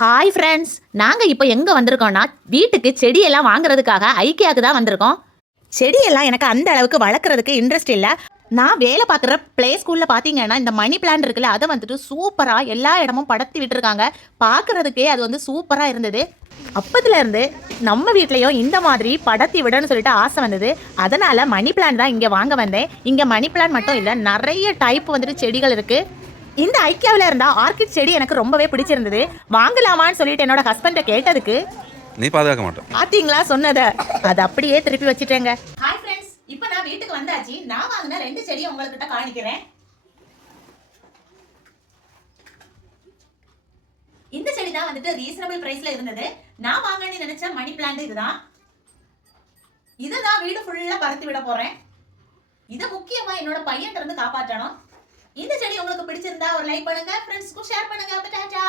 Hi friends, நாங்கள் இப்போ எங்கே வந்திருக்கோம்னா வீட்டுக்கு செடியெல்லாம் வாங்குறதுக்காக ஐக்கியாவுக்கு தான் வந்திருக்கோம். செடியெல்லாம் எனக்கு அந்த அளவுக்கு வளர்க்குறதுக்கு இன்ட்ரெஸ்ட் இல்லை. நான் வேலை பார்க்குற ப்ளே ஸ்கூலில் பார்த்தீங்கன்னா இந்த மணி பிளான்ட் இருக்குல்ல, அதை வந்துட்டு சூப்பராக எல்லா இடமும் படத்தி விட்டுருக்காங்க. பார்க்குறதுக்கே அது வந்து சூப்பராக இருந்தது. அப்பத்துலேருந்து நம்ம வீட்லேயும் இந்த மாதிரி படத்தி விடன்னு சொல்லிட்டு ஆசை வந்தது. அதனால் மணி பிளான்ட் தான் இங்கே வாங்க வந்தேன். இங்கே மணி பிளான்ட் மட்டும் இல்லை, நிறைய டைப் வந்துட்டு செடிகள் இருக்குது. இந்த ஐக்கியாவில் இருந்த ஆர்கிட் செடி எனக்கு ரொம்பவே பிடிச்சிருந்தது. வாங்கலாமான்னு சொல்லிட்டு என்னோட ஹஸ்பண்ட கேட்டதுக்கு நீ பாதுகாக்க மாட்டேன் பாத்தீங்களா சொன்னதை அது அப்படியே திருப்பி வச்சுட்டேங்க. ஹாய் ஃப்ரெண்ட்ஸ், இப்போ நான் வீட்டுக்கு வந்தாச்சு. நான் வாங்கின 2 செடியை உங்ககிட்ட காணிக்கிறேன். இந்த செடி தான் வந்துட்டு ரீசனபிள் பிரைஸ்ல இருந்தது. நான் வாங்கணும்னு நினைச்ச மணி பிளான்ட் இதுதான். இதுதான் வீடு ஃபுல்லா பறத்து விட போறேன். இதை முக்கியமா என்னோட பையன் இருந்து காப்பாற்றணும். இந்த செடி உங்களுக்கு பிடிச்சிருந்தா ஒரு லைக் பண்ணுங்க, ஃப்ரெண்ட்ஸ்க்கும் ஷேர் பண்ணுங்க. டாடா.